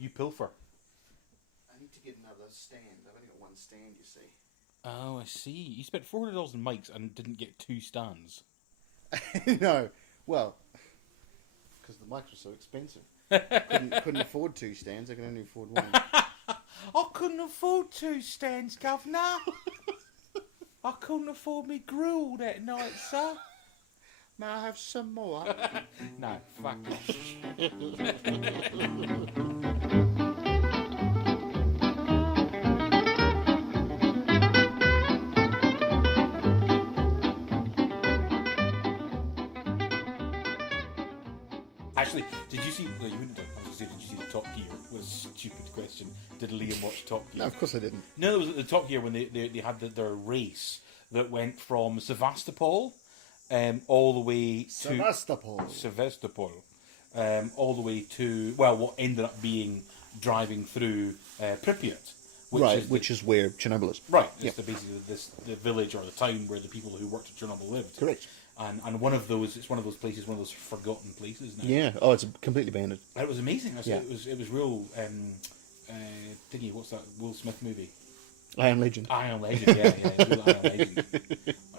You pilfer. I need to get another stand. I've only got one stand, you see. Oh, I see. You spent $400 on mics and didn't get 2 stands. No, well, because the mics were so expensive. couldn't afford 2 stands. I could only afford one. I couldn't afford 2 stands, governor. I couldn't afford me gruel that night, sir. May I have some more? No, fuck it. Actually, did you see? No, you wouldn't have. I was going to say, did you see the Top Gear? What a stupid question. Did Liam watch Top Gear? No, of course I didn't. No, it was at the Top Gear when they had their race that went from Sevastopol all the way to Sevastopol, all the way to what ended up being driving through Pripyat, which is where Chernobyl is. Right, it's basically the village or the town where the people who worked at Chernobyl lived. Correct. And one of those, it's one of those places, one of those forgotten places now. Yeah. Oh, it's completely abandoned. And it was amazing. It was real. Thingy, what's that Will Smith movie? Iron Legend. Iron Legend, yeah, real Iron Legend.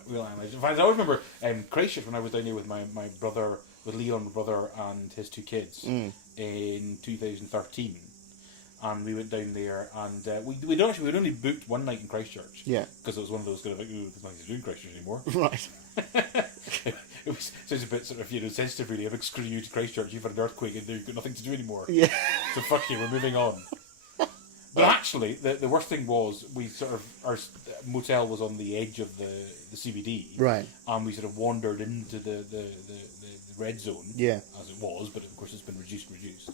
Real Iron Legend. In fact, I always remember Christchurch when I was down there with my brother, with Leon, my brother, and his 2 kids in 2013. And we went down there, and we'd only booked one night in Christchurch. Yeah. Because it was one of those kind of like, ooh, there's nothing to do in Christchurch anymore. Right. Sounds a bit sort of, sensitive really. A big screw you to Christchurch, you've had an earthquake and you've got nothing to do anymore. Yeah. So fuck you, we're moving on. But actually, the worst thing was our motel was on the edge of the CBD, right? And we sort of wandered into the red zone, as it was, but of course it's been reduced.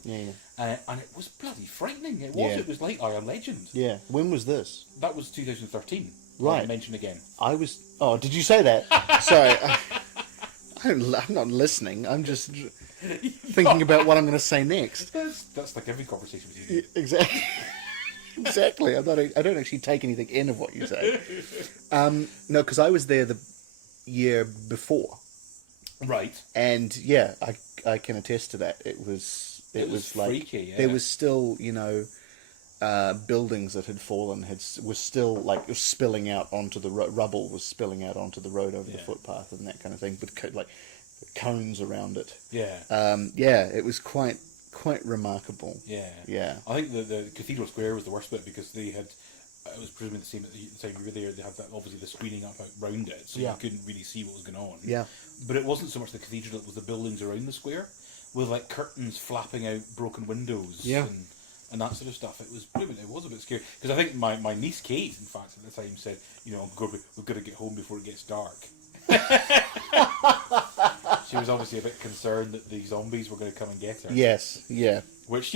Yeah. And it was bloody frightening. It was. Yeah. It was like Iron Legend. Yeah. When was this? That was 2013. Right. I'll mention again. I was. Oh, did you say that? Sorry. I'm not listening. I'm just thinking about what I'm going to say next. That's like every conversation with you. Exactly. Exactly. I don't actually take anything in of what you say. No, because I was there the year before. Right. And yeah, I can attest to that. It was like freaky, yeah. There was still, buildings that had fallen was still like it was spilling out onto the rubble was spilling out onto the road over the footpath and that kind of thing, but like cones around it. Yeah. It was quite remarkable. Yeah. I think the Cathedral Square was the worst bit because they had. It was presumably the same at the time you were there. They had that, obviously the screening up around it, so you couldn't really see what was going on. Yeah. But it wasn't so much the cathedral; it was the buildings around the square, with like curtains flapping out broken windows. Yeah. And that sort of stuff. It was brilliant. It was a bit scary because I think my niece Kate, in fact, at the time said, we've got to get home before it gets dark. She was obviously a bit concerned that the zombies were going to come and get her. Yes, yeah. Which,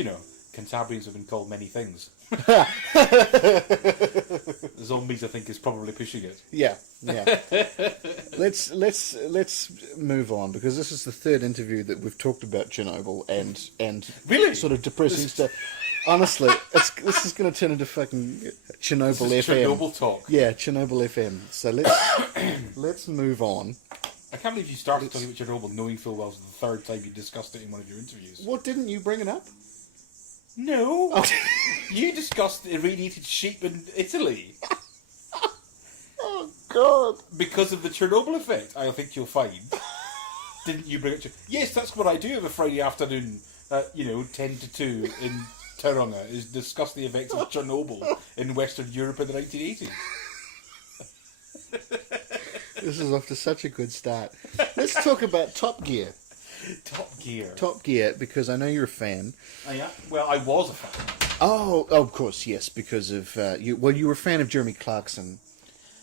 Cantabrians have been called many things. Zombies, I think, is probably pushing it. Yeah. Let's move on because this is the 3rd interview that we've talked about Chernobyl and really sort of depressing stuff. Honestly, this is going to turn into fucking Chernobyl FM. Chernobyl talk. Yeah, Chernobyl FM. So let's move on. I can't believe you started talking about Chernobyl knowing full well it was the 3rd time you discussed it in one of your interviews. What, didn't you bring it up? No. Oh. You discussed irradiated sheep in Italy. Oh, God. Because of the Chernobyl effect, I think you'll find. Didn't you bring it to... Yes, that's what I do of a Friday afternoon at, 10 to 2 in Tauranga, is discuss the effects of Chernobyl in Western Europe in the 1980s. This is off to such a good start. Let's talk about Top Gear. Top Gear, because I know you're a fan. Oh, yeah? Well, I was a fan. Oh, of course, yes, because of... you were a fan of Jeremy Clarkson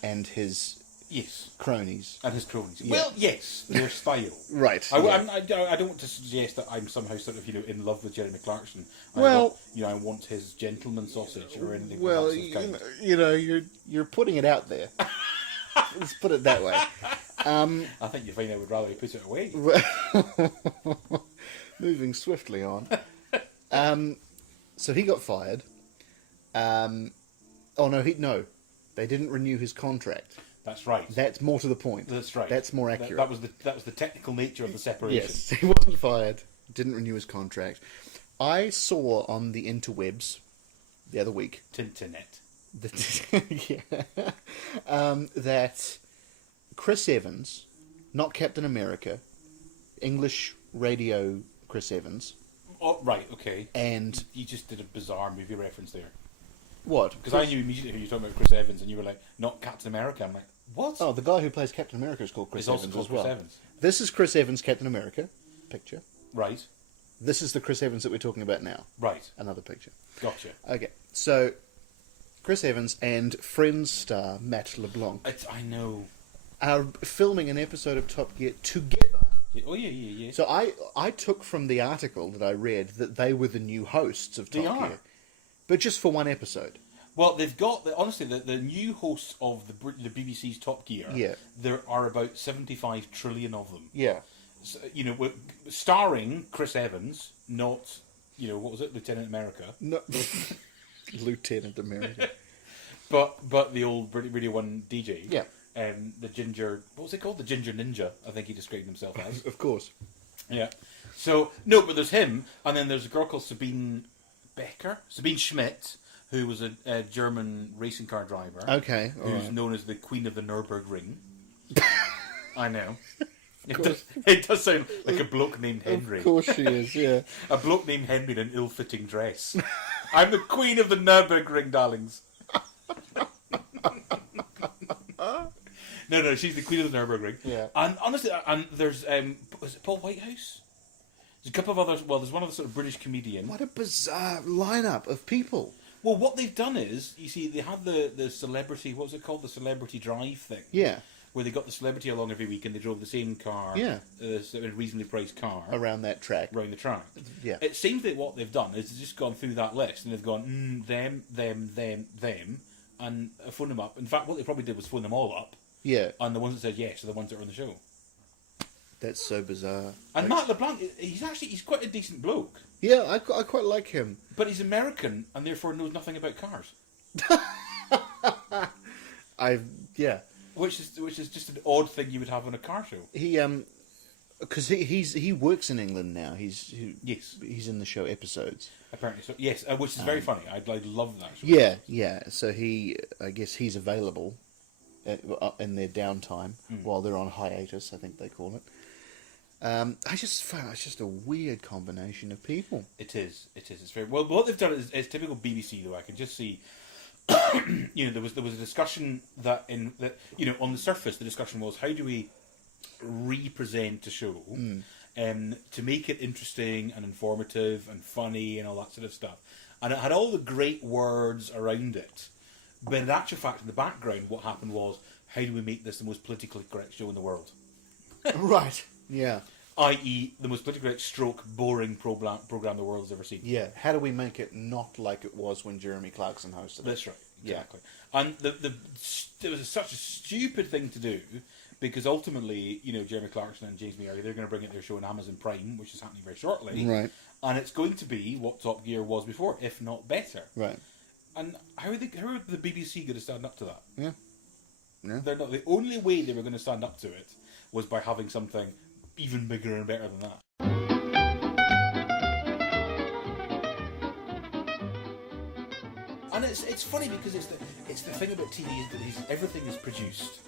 and his... Yes. Cronies. And his cronies. Yeah. Well, yes, their style. Right. I don't want to suggest that I'm somehow sort of, in love with Jeremy Clarkson. I want his gentleman sausage or anything like that. Well, you're putting it out there. Let's put it that way. I think you find I would rather he put it away. Moving swiftly on. So he got fired. They didn't renew his contract. That's right. That's more to the point. That's right. That's more accurate. That was the technical nature of the separation. Yes, he wasn't fired. Didn't renew his contract. I saw on the interwebs the other week Tintinet. That Chris Evans, not Captain America, English radio Chris Evans. Oh, right, okay. And You just did a bizarre movie reference there. what? Because I knew immediately who you were talking about Chris Evans, and you were like, not Captain America. I'm like, what? Oh, the guy who plays Captain America is called Chris It's also Evans called as well. Chris Evans. This is Chris Evans, Captain America picture. Right, This is the Chris Evans that we're talking about now. right. Another picture. Gotcha. Okay, so Chris Evans and Friends star Matt LeBlanc I know. are filming an episode of Top Gear together. Yeah, oh, yeah. So I took from the article that I read that they were the new hosts of Top They are. Gear, but just for one episode. Well, they've got, honestly, the new hosts of the BBC's Top Gear, Yeah. there are about 75 trillion of them. Yeah, So, starring Chris Evans, not, what was it, Lieutenant America, no, Lieutenant America. but the old Radio 1 DJ. Yeah. The ginger, what was it called? The Ginger Ninja, I think he described himself as. Of course. Yeah. So, no, but there's him, and then there's a girl called Sabine Schmidt, who was a German racing car driver. Okay, all Who's right. known as the Queen of the Nürburgring. I know. It does sound like a bloke named Henry. Of course she is, yeah. A bloke named Henry in an ill-fitting dress. I'm the Queen of the Nürburgring, darlings. No, she's the Queen of the Nürburgring. Yeah. And honestly, and there's is it Paul Whitehouse? There's a couple of others. Well, there's one other sort of British comedian. What a bizarre lineup of people. Well, what they've done is, you see, they had the celebrity, what was it called? The celebrity drive thing. Yeah. Where they got the celebrity along every week and they drove the same car. Yeah. A reasonably priced car. Around that track. Around the track. Yeah. It seems that what they've done is they've just gone through that list and they've gone, them, and phoned them up. In fact, what they probably did was phone them all up. Yeah. And the ones that said yes are the ones that are on the show. That's so bizarre. And Matt LeBlanc, he's quite a decent bloke. Yeah, I quite like him. But he's American and therefore knows nothing about cars. Yeah. Which is just an odd thing you would have on a car show. He because he works in England now. He's in the show episodes. Apparently so. Yes, which is very funny. I'd love that show. Yeah. So I guess he's available in their downtime while they're on hiatus. I think they call it. I just found it's just a weird combination of people. It is. It's very well. What they've done is typical BBC though. I can just see. There was a discussion that on the surface the discussion was how do we represent a show to make it interesting and informative and funny and all that sort of stuff, and it had all the great words around it, but in actual fact in the background what happened was how do we make this the most politically correct show in the world. Right. Yeah. I.e. the most politically correct stroke boring program the world has ever seen. Yeah. How do we make it not like it was when Jeremy Clarkson hosted it? That's right. Exactly. Yeah. And it was such a stupid thing to do because ultimately, Jeremy Clarkson and James Meary, they're going to bring out their show on Amazon Prime, which is happening very shortly. Right. And it's going to be what Top Gear was before, if not better. Right. And how are the BBC going to stand up to that? Yeah. Yeah. They're not. The only way they were going to stand up to it was by having something even bigger and better than that. And it's funny because it's the thing about TV is that everything is produced.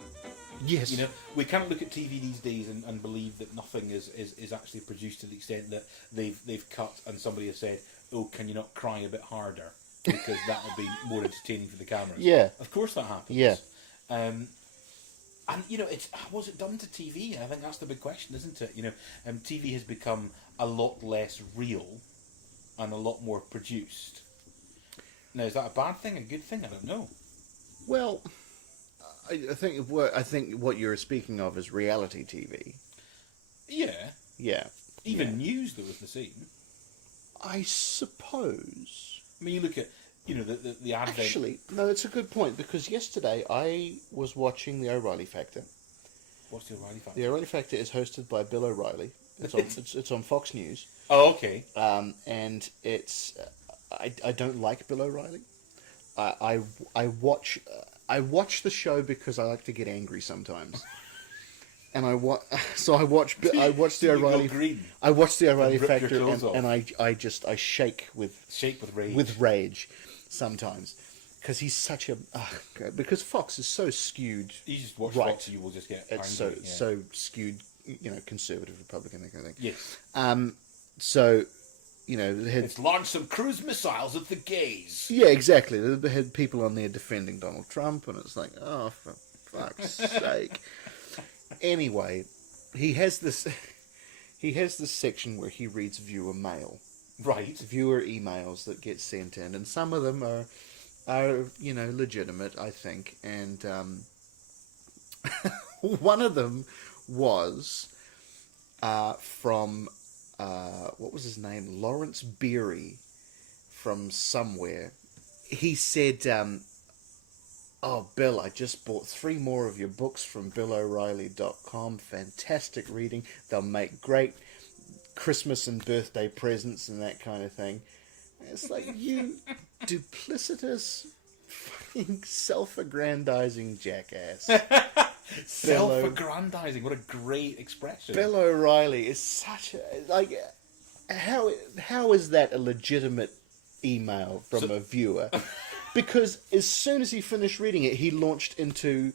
Yes. We can't look at TV these days and believe that nothing is actually produced to the extent that they've cut and somebody has said, "Oh, can you not cry a bit harder because that will be more entertaining for the cameras." Yeah. Of course that happens. Yeah. And was it done to TV? I think that's the big question, isn't it? TV has become a lot less real and a lot more produced. Now, is that a bad thing, a good thing? I don't know. Well, I think what you're speaking of is reality TV. Yeah. Yeah. Even news, though, is the same. I suppose. I mean, you look at the advent. Actually, no, it's a good point because yesterday I was watching The O'Reilly Factor. What's The O'Reilly Factor? The O'Reilly Factor is hosted by Bill O'Reilly. It's on Fox News. Oh, okay. And it's I don't like Bill O'Reilly. I watch the show because I like to get angry sometimes. and I watched the O'Reilly. Green. I watched the O'Reilly And rip your Factor, clothes off. and I shake Shake with rage. with rage sometimes, because he's such a because Fox is so skewed. You just watch right. Fox and you will just get It's angry. so skewed, conservative Republican, that kind of thing. Yes. So, they had It's launched some cruise missiles at the gays. yeah, exactly. They had people on there defending Donald Trump, and it's like, oh, for fuck's sake. Anyway, he has this section where he reads viewer mail. Right. Viewer emails that get sent in, and some of them are legitimate, I think. And one of them was from what was his name? Lawrence Beery from somewhere. He said, "Oh, Bill, I just bought 3 more of your books from BillO'Reilly.com. Fantastic reading. They'll make great Christmas and birthday presents and that kind of thing." It's like, you duplicitous, fucking self-aggrandizing jackass. Self-aggrandizing. What a great expression. Bill O'Reilly is such a... How is that a legitimate email from a viewer? Because as soon as he finished reading it, he launched into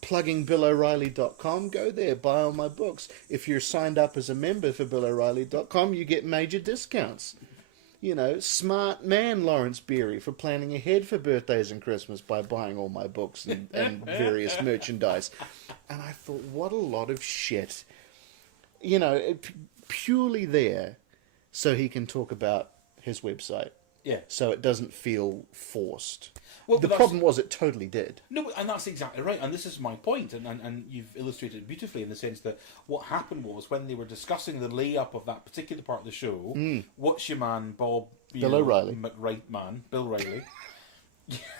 plugging BillO'Reilly.com. Go there, buy all my books. If you're signed up as a member for BillO'Reilly.com, you get major discounts. Smart man, Lawrence Beery, for planning ahead for birthdays and Christmas by buying all my books and various merchandise. And I thought, what a lot of shit. Purely there so he can talk about his website. Yeah. So it doesn't feel forced. Well, the problem was it totally did. No, and that's exactly right. And this is my point, and you've illustrated it beautifully in the sense that what happened was when they were discussing the layup of that particular part of the show, what's your man, Bill O'Reilly. Bill Riley.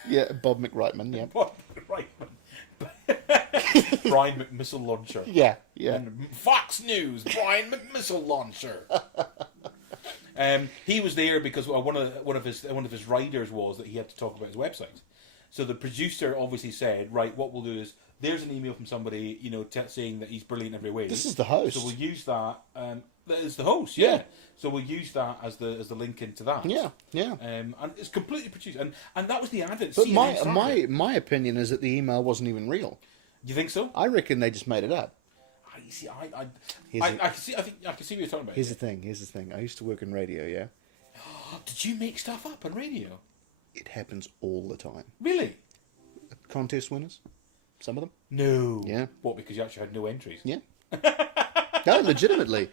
Yeah, Bob McRightman, yeah. Bob McRightman. Brian McMissile Launcher. Yeah. And Fox News, Brian McMissile Launcher. He was there because one of his riders was that he had to talk about his website. So the producer obviously said, right, what we'll do is there's an email from somebody, saying that he's brilliant every way. This is the host. So we'll use that. That is the host. Yeah. So we'll use that as the link into that. Yeah. And it's completely produced, and that was the advert. But my opinion is that the email wasn't even real. You think so? I reckon they just made it up. You see, I can see. I think I can see what you're talking about. Here's the thing. I used to work in radio. Yeah. Did you make stuff up on radio? It happens all the time. Really? Contest winners, some of them. No. Yeah. What? Because you actually had no entries? Yeah. No, legitimately.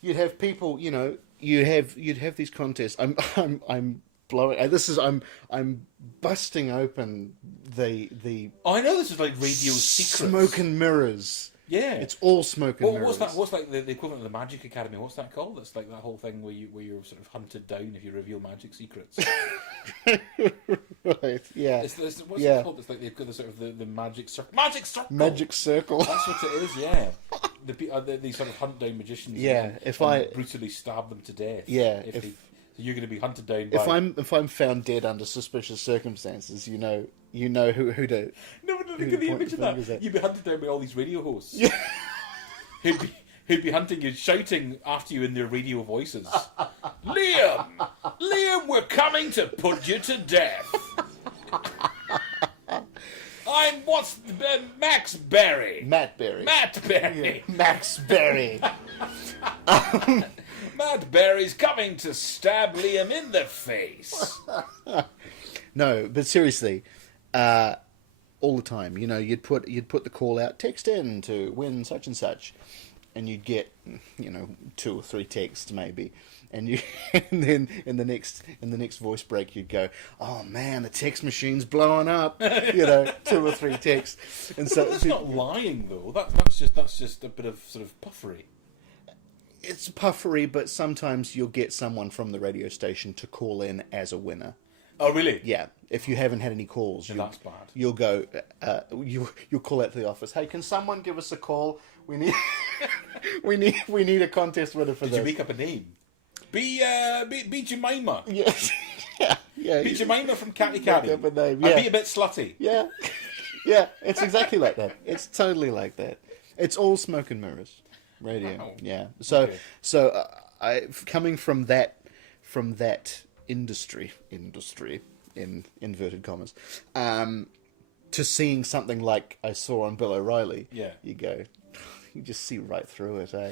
You'd have people. You'd have these contests. I'm blowing. I'm busting open the. Oh, I know this is like radio secrets. Smoke and mirrors. Yeah, it's all smoke and mirrors. What's like the equivalent of the Magic Academy? What's that called? It's like that whole thing where you're sort of hunted down if you reveal magic secrets. Right. Yeah. What's it called? It's like they've got the sort of the magic circle. Magic circle. Magic circle. That's what it is. Yeah. They sort of hunt down magicians. Yeah. And brutally stab them to death. Yeah. So you're going to be hunted down. By... If I'm found dead under suspicious circumstances, you know who to. No, but look at the image of that. You'd be hunted down by all these radio hosts. Yeah. who'd be hunting you, shouting after you in their radio voices. Liam, we're coming to put you to death. Max Berry. Matt Berry. Yeah, Max Berry. Matt Berry's coming to stab Liam in the face. No, but seriously, all the time. You'd put the call out, text in to win such and such, and you'd get 2 or 3 texts maybe, and then in the next voice break you'd go, oh man, the text machine's blowing up. 2 or 3 texts, and so that's not lying though. That's just a bit of sort of puffery. It's puffery, but sometimes you'll get someone from the radio station to call in as a winner. Oh, really? Yeah. If you haven't had any calls, that's bad. You'll go. You'll call out to the office. Hey, can someone give us a call? We need we need a contest winner for this. Did you make up a name? Be Jemima. Yes. Yeah. Be Jemima from Catty Caddy. Make up a name. Yeah. And be a bit slutty. Yeah. Yeah. It's exactly like that. It's totally like that. It's all smoke and mirrors. Radio. Wow. Yeah. So Okay. I coming from that industry in inverted commas, to seeing something like I saw on Bill O'Reilly. Yeah. You just see right through it, eh?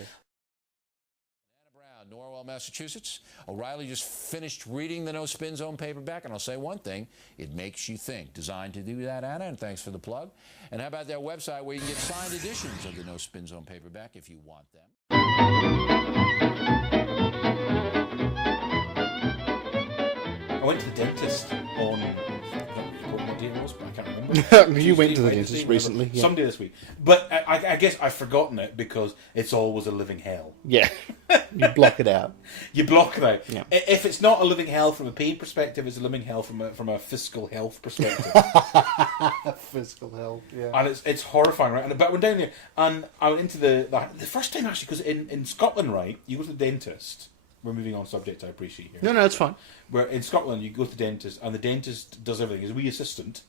Norwell, Massachusetts. O'Reilly just finished reading the No Spin Zone paperback, and I'll say one thing, it makes you think. Designed to do that, Anna, and thanks for the plug. And how about their website where you can get signed editions of the No Spin Zone paperback if you want them? I went to the dentist on, I don't know what day it was, but I can't remember. You went Tuesday, to the Wednesday, dentist whatever. recently. Yeah. Someday this week. But I guess I've forgotten it because it's always a living hell. Yeah. You block it out. You block it out. Yeah. If it's not a living hell from a pain perspective, it's a living hell from a fiscal health perspective. Fiscal health. Yeah. And it's horrifying, right? But I went down there, and I went into the first time, actually, because in Scotland, right, you go to the dentist. We're moving on subject, I appreciate here. No, it's fine. Where in Scotland, you go to the dentist, and the dentist does everything. He's a wee assistant.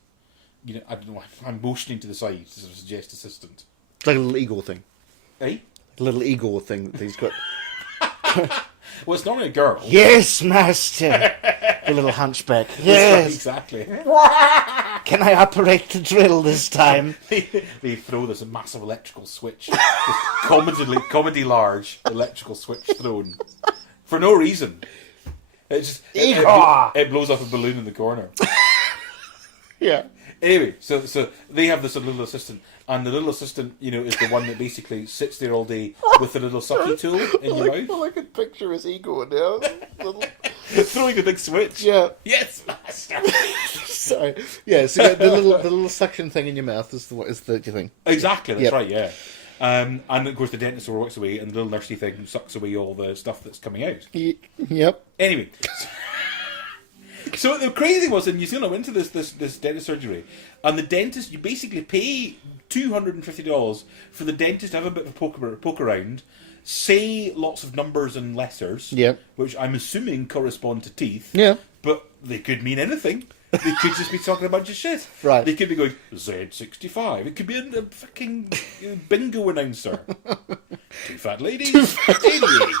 You know, I don't know, I'm motioning to the side to sort of suggest assistant. It's like a little Igor thing. Eh? A little Igor thing that he's got. Well, it's normally a girl. Yes, master. The little hunchback. Yes. Exactly. Can I operate the drill this time? They throw this massive electrical switch. This comedy large electrical switch thrown. For no reason. It just it blows up a balloon in the corner. Yeah. Anyway, so they have this little assistant, and the little assistant, you know, is the one that basically sits there all day with the little sucky tool in your mouth. All I can picture is Igor now. Throwing the big switch. Yeah. Yes, master. Sorry. Yeah, so the little suction thing in your mouth is the thing. Exactly, that's Yep. right, yeah. And of course the dentist works away, and the little nursey thing sucks away all the stuff that's coming out. Yep. Anyway, so the crazy thing was in New Zealand, I went to this dentist surgery, and the dentist, you basically pay $250 for the dentist to have a bit of a poke around, say lots of numbers and letters, Yep. which I'm assuming correspond to teeth, Yeah. but they could mean anything. They could just be talking a bunch of shit. Right. They could be going, Z65. It could be a fucking bingo announcer. Two fat ladies, 88.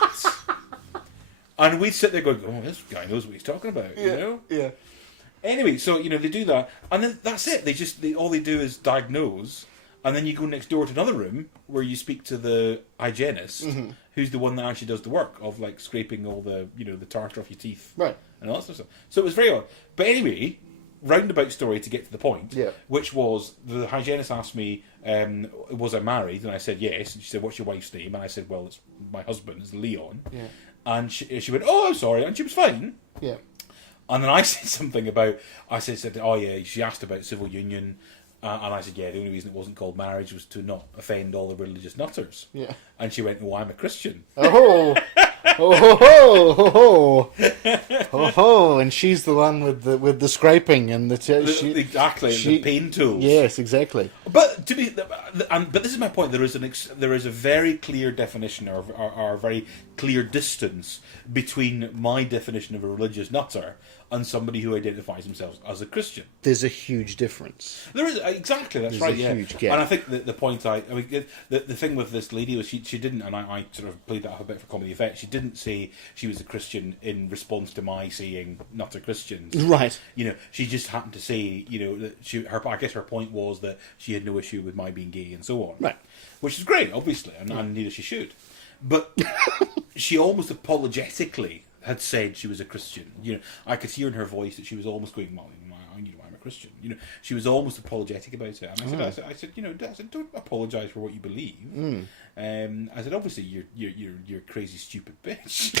And we'd sit there going, oh, this guy knows what he's talking about, you know? Yeah. Anyway, so, you know, they do that, and then that's it. All they do is diagnose, and then you go next door to another room where you speak to the hygienist, who's the one that actually does the work of, like, scraping all the, you know, the tartar off your teeth. Right. And all that sort of stuff. So it was very odd. But anyway, roundabout story to get to the point, Yeah. which was the hygienist asked me, was I married? And I said yes. And she said, what's your wife's name? And I said, well, it's my husband, it's Leon. Yeah. And she went, oh, I'm sorry. And she was fine. Yeah. And then I said something about, oh yeah, she asked about civil union. And I said, yeah, the only reason it wasn't called marriage was to not offend all the religious nutters. Yeah. And she went, oh, I'm a Christian. Oh. Oh ho ho ho ho ho ho! And she's the one with the scraping and the Exactly, the pain tools. Yes, exactly. But but this is my point. There is a very clear definition or a very clear distance between my definition of a religious nutter and somebody who identifies themselves as a Christian. There's a huge difference. There is, exactly, that's There's right, a yeah. huge gap. And I think the point the thing with this lady was she didn't, and I sort of played that up a bit for comedy effect, she didn't say she was a Christian in response to my saying not a Christians. Right. You know, she just happened to say, you know, that I guess her point was that she had no issue with my being gay and so on. Right. Which is great, obviously, and neither she should. But she almost apologetically had said she was a Christian. You know, I could hear in her voice that she was almost going, well, I'm a Christian. You know, she was almost apologetic about it. And I said, you know, don't apologise for what you believe. I said, obviously, you're a crazy, stupid bitch.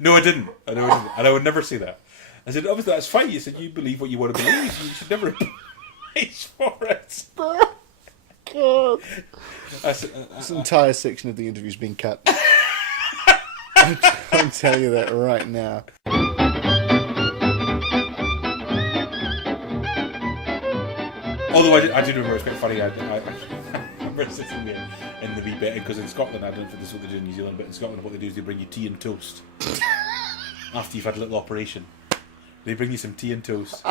No, I didn't. And I would never say that. I said, obviously, that's fine. You said you believe what you want to believe. You should never apologise for it. God. Said, This entire section of the interview's been cut. I'll tell you that right now. although I do remember, it's quite funny. I remember sitting there in the wee bit, because in Scotland, I don't know if this is what they do in New Zealand, but in Scotland, what they do is they bring you tea and toast after you've had a little operation. They bring you some tea and toast.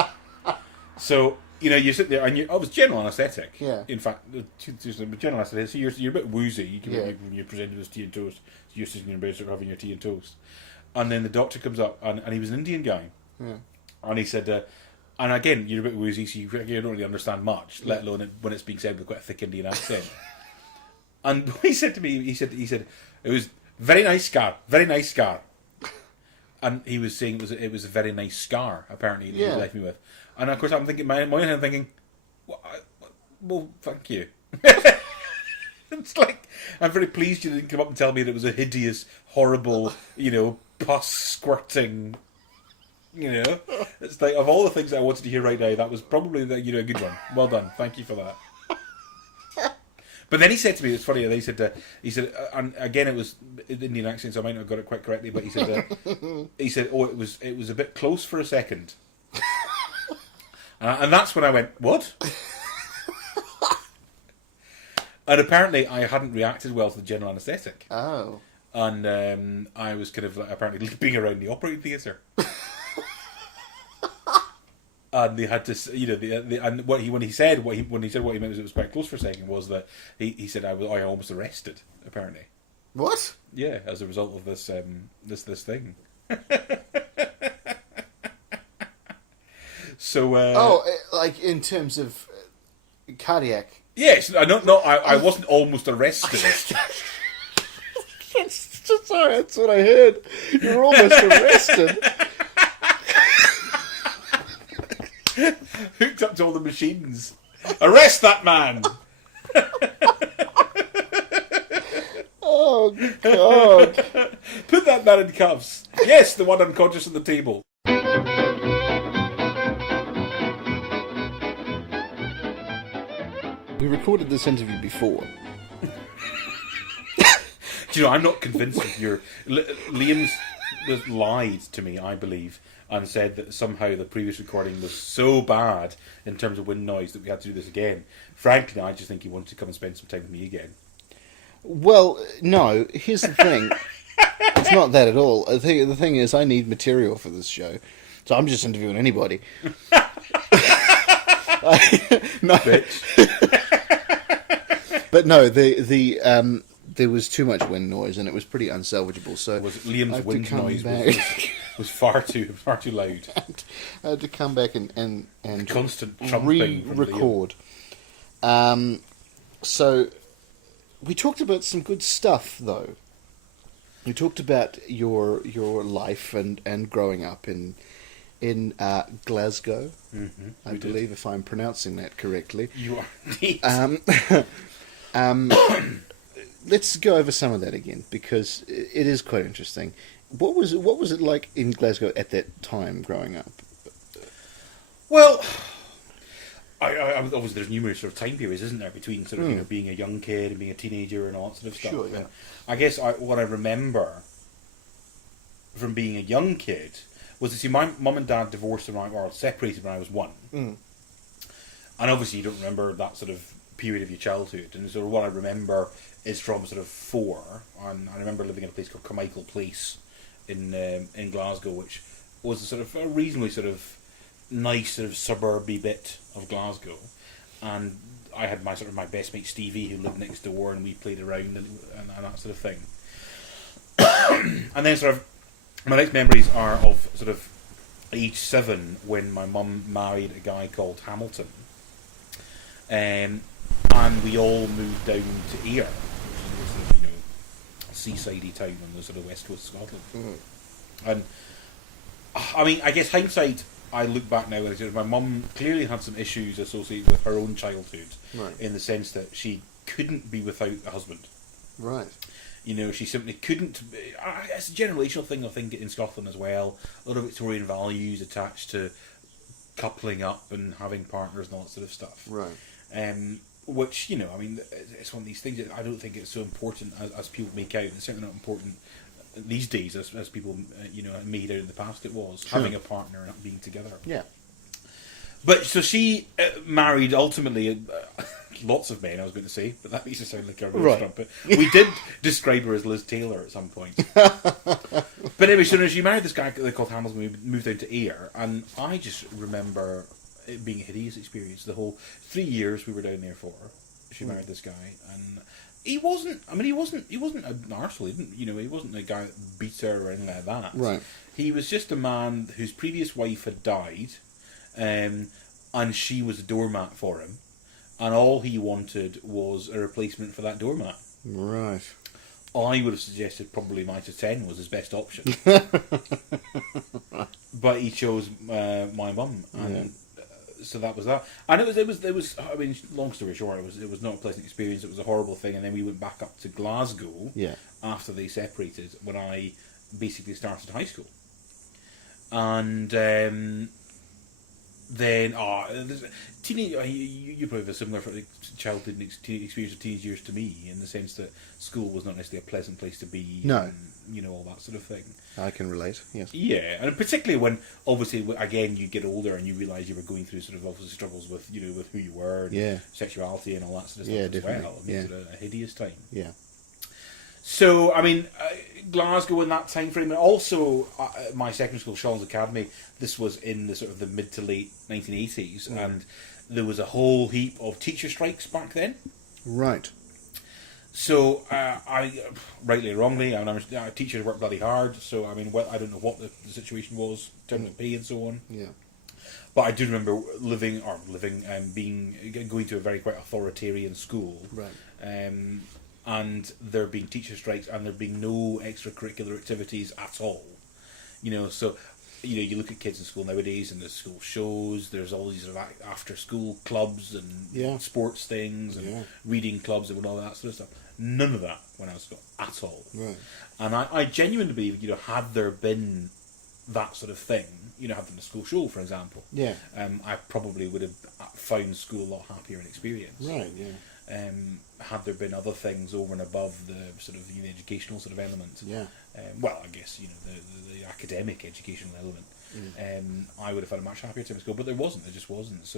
So, you sit there and I was general anaesthetic. Yeah. In fact, general anaesthetic. So you're a bit woozy Yeah. when you're presented with tea and toast. So you're sitting in your bed sort of having your tea and toast. And then the doctor comes up, and he was an Indian guy. Yeah. And he said, and again, you're a bit woozy, so you don't really understand much, let alone when it's being said with quite a thick Indian accent. And he said to me, he said, it was very nice scar, very nice scar. And he was saying it was a very nice scar, apparently, that he left me with. And of course, I'm thinking, my mind, I'm thinking, well, thank you. It's like, I'm very pleased you didn't come up and tell me that it was a hideous, horrible, pus squirting. It's like, of all the things I wanted to hear right now, that was probably a good one. Well done, thank you for that. But then he said to me, it's funny. He said, and again it was in Indian accent, so I might not have got it quite correctly. But he said, oh, it was a bit close for a second, and that's when I went, what? And apparently I hadn't reacted well to the general anaesthetic. Oh. And I was kind of apparently leaping around the operating theatre. And they had to, and when he said what he meant was it was quite close for a second, was that he said I almost arrested, apparently. What? Yeah, as a result of this this thing. So. Like in terms of cardiac. Yes, I wasn't almost arrested. Sorry, that's what I heard. You were almost arrested. Hooked up to all the machines. Arrest that man! Oh, God. Put that man in cuffs. Yes, the one unconscious on the table. We recorded this interview before. I'm not convinced of your... Liam's lied to me, I believe, and said that somehow the previous recording was so bad in terms of wind noise that we had to do this again. Frankly, I just think he wanted to come and spend some time with me again. Well, no, here's the thing. It's not that at all. The thing is, I need material for this show, so I'm just interviewing anybody. No. But no, there was too much wind noise, and it was pretty unsalvageable. So Liam's wind noise was far too loud. I had to come back and constant trumping re-record. So we talked about some good stuff, though. We talked about your life and growing up in Glasgow. Mm-hmm, I believe, if I'm pronouncing that correctly. You are indeed. Let's go over some of that again, because it is quite interesting. What was it like in Glasgow at that time, growing up? Well, obviously there's numerous sort of time periods, isn't there, between sort of being a young kid and being a teenager and all that sort of stuff. Sure, yeah. And I guess what I remember from being a young kid was to see my mum and dad divorced or separated when I was 1. And obviously you don't remember that sort of period of your childhood, and so what I remember is from sort of 4, and I remember living in a place called Carmichael Place in Glasgow, which was sort of a reasonably sort of nice sort of suburby bit of Glasgow, and I had my best mate Stevie, who lived next door, and we played around and that sort of thing. And then sort of my next memories are of sort of age 7 when my mum married a guy called Hamilton. And we all moved down to Ayr, which is a seasidey town on the sort of west coast of Scotland. And I mean, I guess hindsight, I look back now and I say my mum clearly had some issues associated with her own childhood, in the sense that she couldn't be without a husband. Right. She simply couldn't. It's a generational thing, I think, in Scotland as well. A lot of Victorian values attached to coupling up and having partners and all that sort of stuff. Right. Which, I mean, it's one of these things that I don't think it's so important as people make out. It's certainly not important these days as people, made out in the past it was. Sure. Having a partner and being together. Yeah. But, so she married, ultimately, lots of men, I was going to say, but that makes it sound like a real strumpet. We did describe her as Liz Taylor at some point. But anyway, so she married this guy called Hamilton, we moved down to Ayr, and I just remember it being a hideous experience. The whole 3 years we were down there for. She married this guy, and he wasn't. I mean, he wasn't an arsehole. He wasn't a guy that beat her or anything like that. Right. He was just a man whose previous wife had died, and she was a doormat for him, and all he wanted was a replacement for that doormat. Right. I would have suggested probably Mitre 10 was his best option. But he chose my mum, and so that was that. And it was. I mean, long story short, it was not a pleasant experience. It was a horrible thing. And then we went back up to Glasgow after they separated when I basically started high school, and then teenage. You probably have a similar childhood experience of teenage years to me, in the sense that school was not necessarily a pleasant place to be. No. And, all that sort of thing. I can relate, yes. Yeah, and particularly when, obviously, again, you get older and you realise you were going through sort of obviously struggles with, with who you were, and sexuality and all that sort of stuff as well. It makes it a hideous time. Yeah. So, I mean, Glasgow in that time frame, and also my secondary school, Shawlands Academy, this was in the sort of the mid to late 1980s, and there was a whole heap of teacher strikes back then. Right. So, I, rightly or wrongly, teachers work bloody hard, so, I mean, I don't know what the situation was in terms of pay and so on. Yeah. But I do remember going to a very quite authoritarian school. Right. And there being teacher strikes and there being no extracurricular activities at all. So, you look at kids in school nowadays and there's school shows, there's all these sort of after-school clubs and sports things and reading clubs and all that sort of stuff. None of that when I was at school at all. Right. And I genuinely believe, had there been that sort of thing, had there been a school show, for example, I probably would have found school a lot happier and experience. Right, yeah. Had there been other things over and above the sort of the educational sort of element, well, I guess the academic educational element, I would have had a much happier time at school, but there wasn't. There just wasn't. So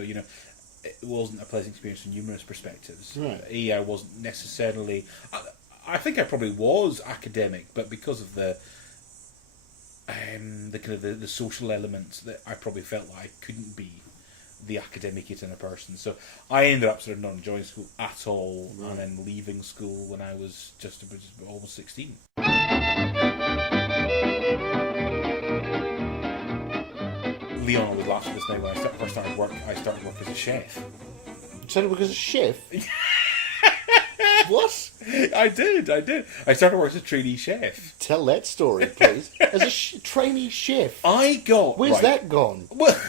it wasn't a pleasant experience from numerous perspectives. Right. I wasn't necessarily. I think I probably was academic, but because of the kind of the social element, that I probably felt like I couldn't be the academic in a person. So I ended up sort of not enjoying school at all, and then leaving school when I was just almost 16. Leon always laughs at this now. When I first started work, as a chef. You started work as a chef? What? I did. I started work as a trainee chef. Tell that story, please. As a trainee chef. Where's that gone? Well,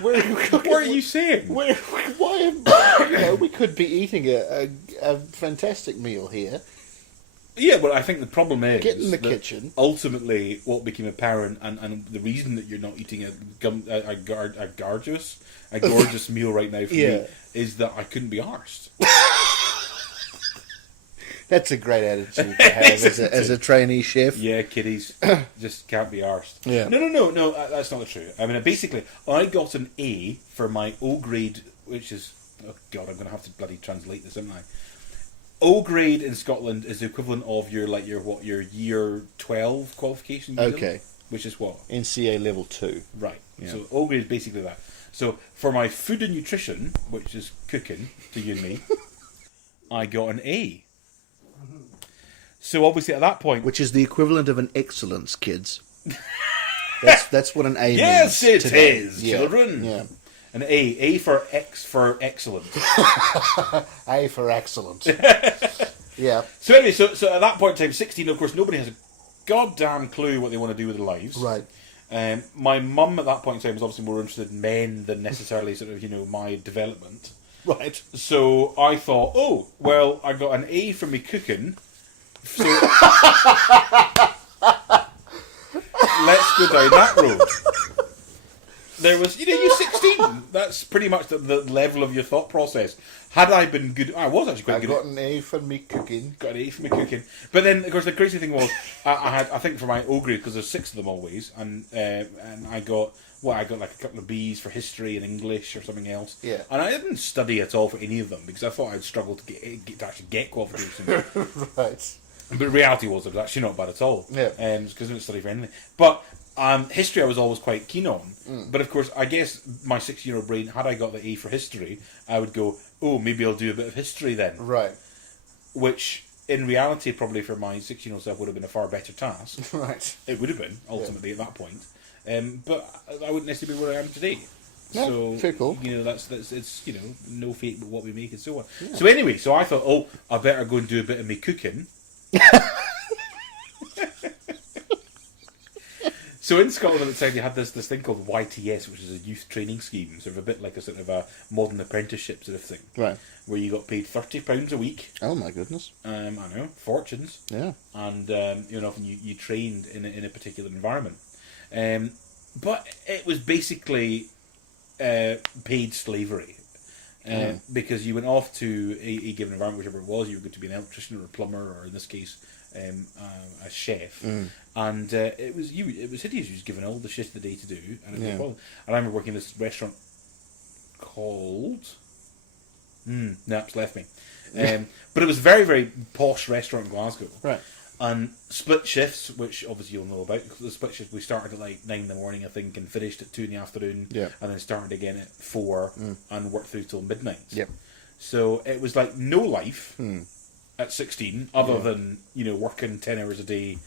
Where are you cooking? What are you saying? Why? We could be eating a fantastic meal here. Yeah, well, I think the problem is... Get in the kitchen. Ultimately, what became apparent, and the reason that you're not eating a gorgeous meal right now for me, is that I couldn't be arsed. That's a great attitude to have as a trainee chef. Yeah, kiddies. Just can't be arsed. Yeah. No, that's not true. I mean, basically, I got an A for my O grade, which is... Oh, God, I'm going to have to bloody translate this, haven't I? O grade in Scotland is the equivalent of your year 12 qualification. Okay. Which is what? NCA level 2. Right. Yeah. So O grade is basically that. So for my food and nutrition, which is cooking to you and me, I got an A. So obviously at that point, which is the equivalent of an excellence, kids. That's what an A means. Yes, it today. is, children. Yeah. An A for excellent. A for excellent. Yeah. So anyway, so at that point in time, 16, of course, nobody has a goddamn clue what they want to do with their lives. Right. My mum at that point in time was obviously more interested in men than necessarily sort of, my development. Right. So I thought, oh, well, I got an A for me cooking. So let's go down that road. There was, you're 16. That's pretty much the level of your thought process. Had I been good, I was actually quite good. I got an A for me cooking. Got an A for me cooking. But then, of course, the crazy thing was, I think for my O grade, because there's 6 of them always, and I got like a couple of B's for history and English or something else. Yeah. And I didn't study at all for any of them because I thought I'd struggle to actually get qualifications. Right. But the reality was it was actually not bad at all. Yeah. Because I didn't study for anything. But History I was always quite keen on, but of course, I guess my 16-year-old brain, had I got the A for history, I would go, oh, maybe I'll do a bit of history then. Right. Which, in reality, probably for my 16-year-old self would have been a far better task. Right. It would have been, ultimately, at that point. But I wouldn't necessarily be where I am today. No, So, fair call. that's it's, no fate but what we make and so on. Yeah. So anyway, I thought, oh, I better go and do a bit of me cooking. So in Scotland at the time, they had this thing called YTS, which is a youth training scheme, sort of a bit like a sort of a modern apprenticeship sort of thing. Right. Where you got paid £30 a week. Oh my goodness. I know, fortunes. Yeah. And often you trained in a particular environment. But it was basically paid slavery. Because you went off to a given environment, whichever it was, you were going to be an electrician or a plumber, or in this case, a chef, and it was hideous. You was given all the shit of the day to do, and it was. And I remember working in this restaurant called. It's left me. But it was a very, very posh restaurant in Glasgow. Right. And split shifts, which obviously you'll know about. The split shift, we started at like 9 in the morning, I think, and finished at 2 in the afternoon. Yeah. And then started again at 4 and worked through till midnight. Yep. So it was like no life at 16, other than, working 10 hours a day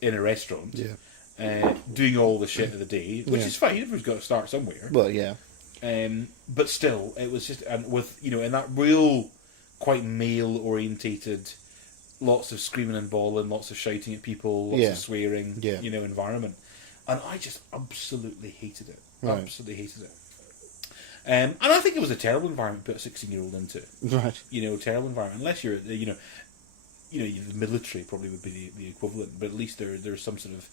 in a restaurant. Yeah. Doing all the shit of the day, which is fine. Everyone's got to start somewhere. Well, yeah. But still, it was just, and with, in that real, quite male-orientated, lots of screaming and bawling, lots of shouting at people, lots of swearing, environment. And I just absolutely hated it. Right. Absolutely hated it. And I think it was a terrible environment to put a 16-year-old into. Right. Terrible environment. Unless you're, the military probably would be the equivalent, but at least there's some sort of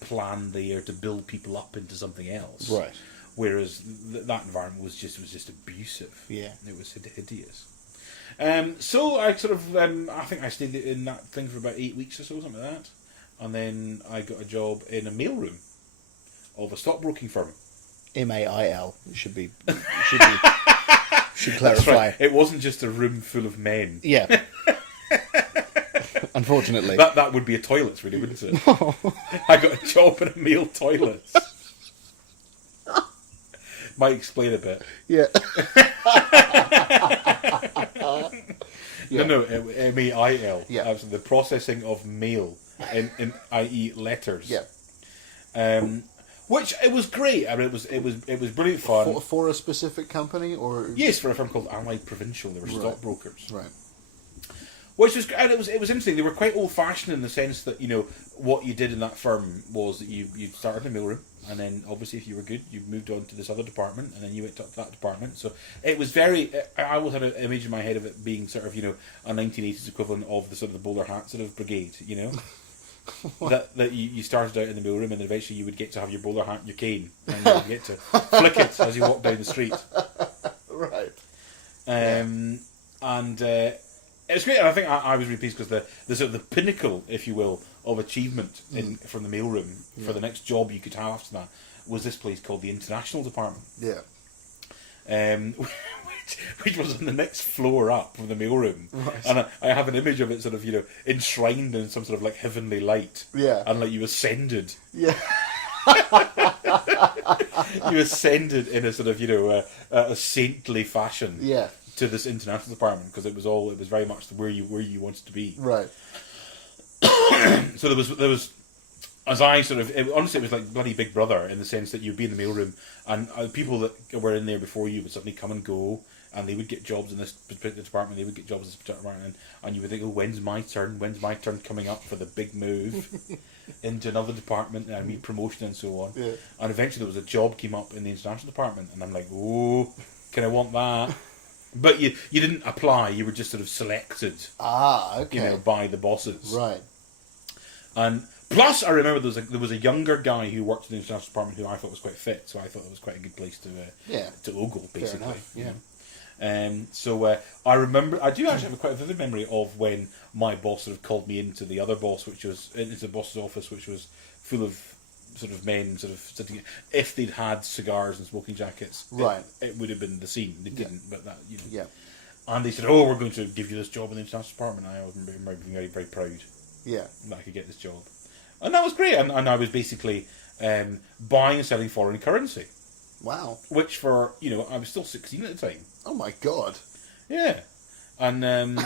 plan there to build people up into something else. Right. Whereas that environment was just abusive. Yeah. It was hideous. So I sort of, I think I stayed in that thing for about 8 weeks or so, something like that. And then I got a job in a mailroom of a stockbroking firm. MAIL should clarify. Right. It wasn't just a room full of men. Yeah. Unfortunately. That would be a toilet, really, wouldn't it? I got a job in a male toilet. Might explain a bit. Yeah. No, MAIL. Yeah. The processing of mail, i.e. letters. Yeah. Which it was great. I mean, it was brilliant fun. For a specific company, or Yes, for a firm called Allied Provincial. They were stockbrokers. Right. Which was, and it was interesting. They were quite old fashioned in the sense that what you did in that firm was that you started in the mailroom, and then obviously if you were good, you moved on to this other department, and then you went up to that department. So it was very. I always had an image in my head of it being sort of a 1980s equivalent of the sort of the bowler hat sort of brigade. that you started out in the mailroom, and then eventually you would get to have your bowler hat and your cane, and you would get to flick it as you walk down the street. Right. It was great, and I think I was really pleased because the sort of the pinnacle, if you will, of achievement from the mailroom for the next job you could have after that was this place called the International Department. Yeah. Which was on the next floor up from the mailroom. Right. And I have an image of it sort of, enshrined in some sort of like heavenly light. Yeah. And like you ascended. Yeah. You ascended in a sort of, a saintly fashion. Yeah. To this international department, because it was very much where you wanted to be. Right. So there was as I sort of honestly it was like bloody Big Brother in the sense that you'd be in the mailroom and people that were in there before you would suddenly come and go, and they would get jobs in this particular department, they would get jobs in this particular department, and you would think, oh, when's my turn coming up for the big move into another department and meet promotion and so on. Yeah. And eventually there was a job came up in the international department, and I'm like, oh, can I want that? But you didn't apply, you were just sort of selected. Okay. By the bosses. Right. And plus, I remember there was a younger guy who worked in the international department who I thought was quite fit, so I thought it was quite a good place to ogle, basically. Fair enough, So I remember, I do actually have quite a vivid memory of when my boss sort of called me into the other boss, into the boss's office, which was full of sort of men sort of sitting. If they'd had cigars and smoking jackets, right, it would have been the scene. They didn't, but that Yeah. And they said, "Oh, we're going to give you this job in the international department." I was being very, very proud. Yeah. That I could get this job. And that was great. And I was basically buying and selling foreign currency. Wow. Which for, I was still 16 at the time. Oh my God. Yeah. And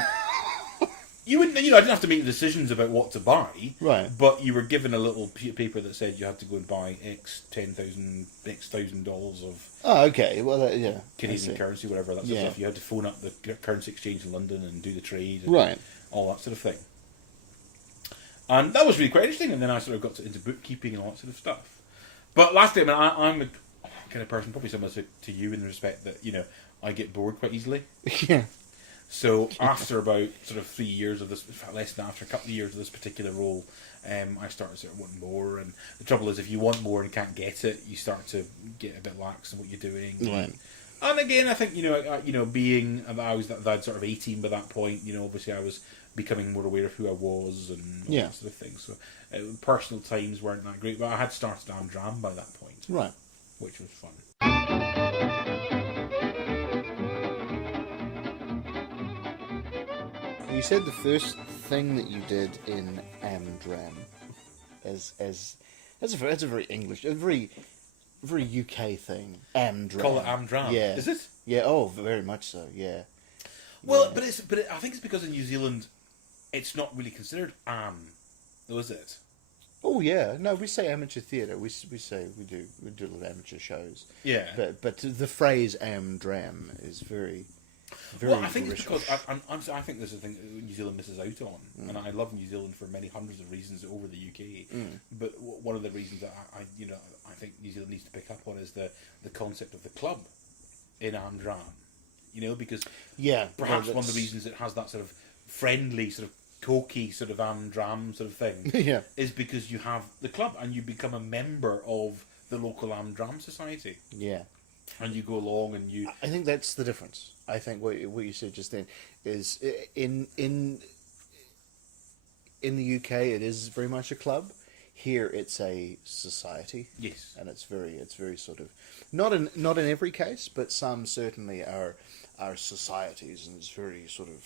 you wouldn't, I didn't have to make decisions about what to buy. Right. But you were given a little paper that said you had to go and buy X thousand dollars of Oh, okay. Well, yeah. Canadian currency, whatever that sort of stuff. You had to phone up the currency exchange in London and do the trade. And right. all that sort of thing. And that was really quite interesting. And then I sort of got into bookkeeping and all that sort of stuff. But lastly, I'm a kind of person, probably similar to you in the respect that, I get bored quite easily. Yeah. So after about sort of 3 years of this, less than after a couple of years of this particular role, I started sort of wanting more. And the trouble is, if you want more and can't get it, you start to get a bit lax in what you're doing. Right. And again, I think being I was that sort of 18 by that point. Obviously I was becoming more aware of who I was and all that sort of thing. So personal times weren't that great, but I had started Amdram by that point. Right. Which was fun. You said the first thing that you did in Amdram as a very English, a very UK thing. Amdram. Call it Amdram. Yeah. Is it? Yeah. Oh, very much so. Yeah. Well, yeah. but I think it's because in New Zealand, it's not really considered though, is it? Oh yeah. No, we say amateur theatre. We say we do a lot of amateur shows. Yeah. But the phrase Amdram is very. Well, I think it's because I think there's a thing that New Zealand misses out on, and I love New Zealand for many hundreds of reasons over the UK. But one of the reasons that I think New Zealand needs to pick up on is the concept of the club in Amdram. Because perhaps one of the reasons it has that sort of friendly, sort of cokey, sort of Amdram sort of thing is because you have the club and you become a member of the local Amdram society. Yeah. And you go along and you... I think that's the difference. I think what you said just then is in the UK it is very much a club. Here it's a society. Yes. And it's very sort of not in every case, but some certainly are societies, and it's very sort of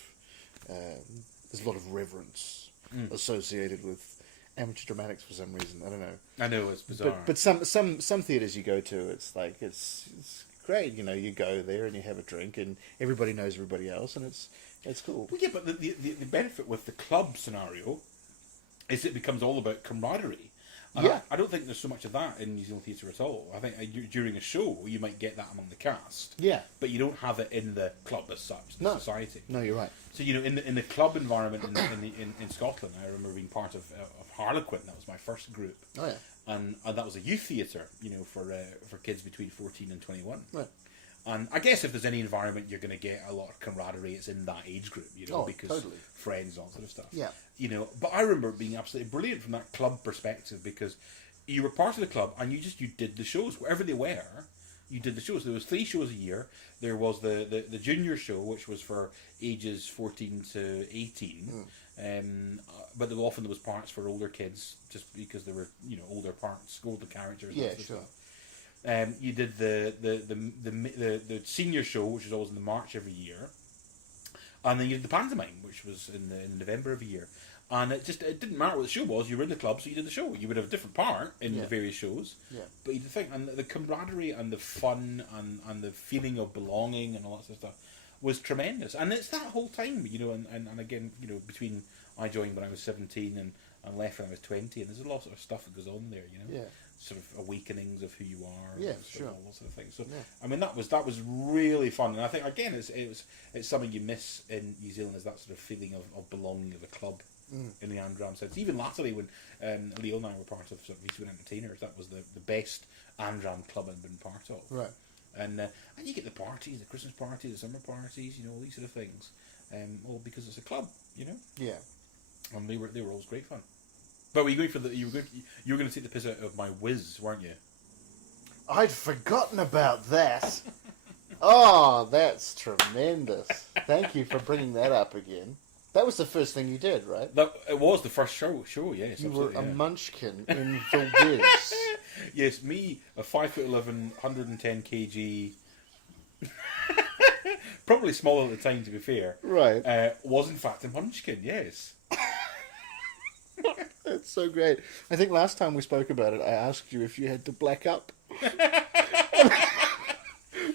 there's a lot of reverence associated with amateur dramatics for some reason. I don't know. I know, it's bizarre. But some theatres you go to, it's like it's great. You go there and you have a drink, and everybody knows everybody else, and it's cool. Well, yeah, but the benefit with the club scenario is it becomes all about camaraderie. And I don't think there's so much of that in New Zealand theatre at all. I think during a show you might get that among the cast. Yeah. But you don't have it in the club as such, the society. No, you're right. So in the club environment in Scotland, I remember being part of Harlequin. That was my first group. Oh yeah. And that was a youth theatre, for kids between 14 and 21. Right. And I guess if there's any environment you're going to get a lot of camaraderie, it's in that age group, because totally. Friends and all sort of stuff. Yeah. But I remember it being absolutely brilliant from that club perspective, because you were part of the club and you did the shows wherever they were. You did the shows. There was 3 shows a year. There was the junior show, which was for ages 14 to 18. But often there was parts for older kids, just because there were older parts, older characters. Yeah, sure. Stuff. You did the senior show, which was always in the March every year, and then you did the pantomime, which was in November every year. And it didn't matter what the show was. You were in the club, so you did the show. You would have a different part in the various shows. Yeah. But you think, and the camaraderie and the fun and the feeling of belonging and all that sort of stuff was tremendous. And it's that whole time, and again, between I joined when I was 17 and left when I was 20, and there's a lot of stuff that goes on there, Yeah. Sort of awakenings of who you are. Yeah, sure. All those sort of things. So, I mean, that was really fun. And I think, again, it's something you miss in New Zealand, is that sort of feeling of belonging of a club. In the Amdram sense. Even latterly, when Leo and I were part of sort of Eastwood Entertainers, that was the best Amdram club I'd been part of. Right. And you get the parties, the Christmas parties, the summer parties, all these sort of things, all because it's a club, Yeah. And they were always great fun. But were you going for you were going to take the piss out of my whiz, weren't you? I'd forgotten about that. Oh, that's tremendous! Thank you for bringing that up again. That was the first thing you did, right? It was the first show, yes. You were a munchkin in the Wiz. Yes, me, a 5'11", 110 kg, probably smaller at the time, to be fair. Right. Was in fact a munchkin, yes. That's so great. I think last time we spoke about it, I asked you if you had to black up.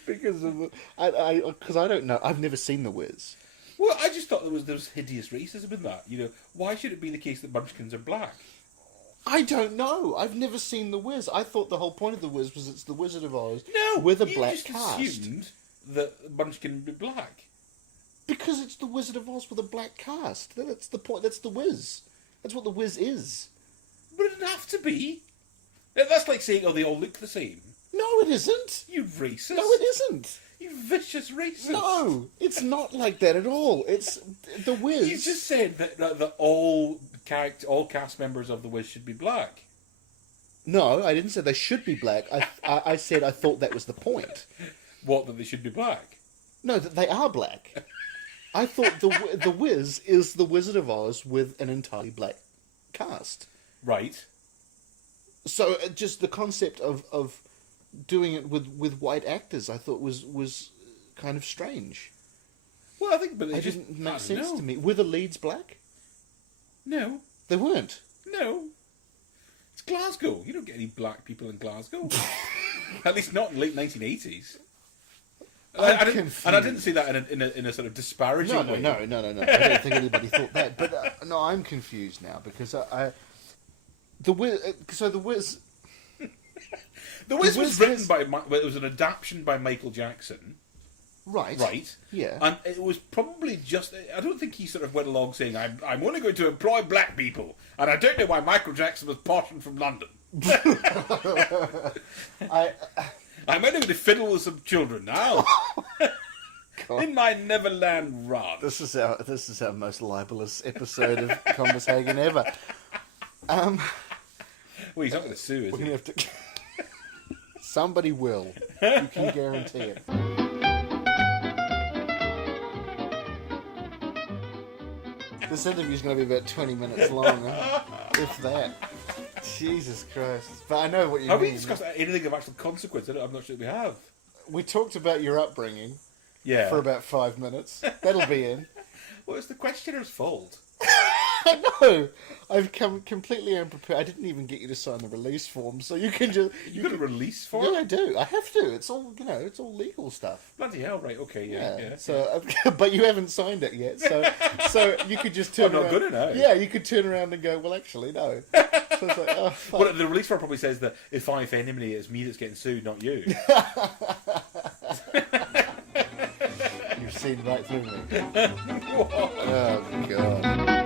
Because of because I don't know. I've never seen The Wiz. Well, I just thought there was hideous racism in that. You know, why should it be the case that Munchkins are black? I don't know. I've never seen The Wiz. I thought the whole point of The Wiz was it's the Wizard of Oz with a black cast. You just assumed that Munchkin would be black. Because it's the Wizard of Oz with a black cast. That's the point. That's The Wiz. That's what The Wiz is. But it doesn't have to be. That's like saying, oh, they all look the same. No, it isn't. You racist. No, it isn't. You vicious racist. No, it's not like that at all. It's The Wiz. You just said that all cast members of The Wiz should be black. No, I didn't say they should be black. I said I thought that was the point. What, that they should be black? No, that they are black. I thought the Wiz is the Wizard of Oz with an entirely black cast. Right. So just the concept of doing it with white actors, I thought was kind of strange. Well, I think, but it didn't make sense to me. Were the leads black? No. They weren't. No. It's Glasgow. You don't get any black people in Glasgow. At least not in the late 1980s. I didn't say that in a sort of disparaging way. No. I don't think anybody thought that. But no, I'm confused now because The Wiz. So The Wiz. The Wiz was written by. It was an adaptation by Michael Jackson. Right. Right. Yeah. And it was probably just. I don't think he sort of went along saying, "I'm only going to employ black people," and I don't know why Michael Jackson was portioned from London. I'm only going to fiddle with some children now. In my Neverland run. This is our most libelous episode of ConversHagan ever. Well, he's not going to sue, is we're he? Gonna have to... Somebody will. You can guarantee it. This interview's going to be about 20 minutes long, if that. Jesus Christ. But I know what you mean. Have we discussed anything of actual consequence? I'm not sure we have. We talked about your upbringing for about 5 minutes. That'll be in. Well, it's the questioner's fault. I know. I've come completely unprepared. I didn't even get you to sign the release form, so you can just... You got a release form? Yeah, I do. I have to. It's all, it's all legal stuff. Bloody hell, right, okay, yeah. So, but you haven't signed it yet, so you could just turn around... I'm not good enough. Yeah, you could turn around and go, well, actually, no. So it's like, oh, fuck. Well, the release form probably says that if I offend anybody, it's me that's getting sued, not you. You've seen right through me. Oh, God.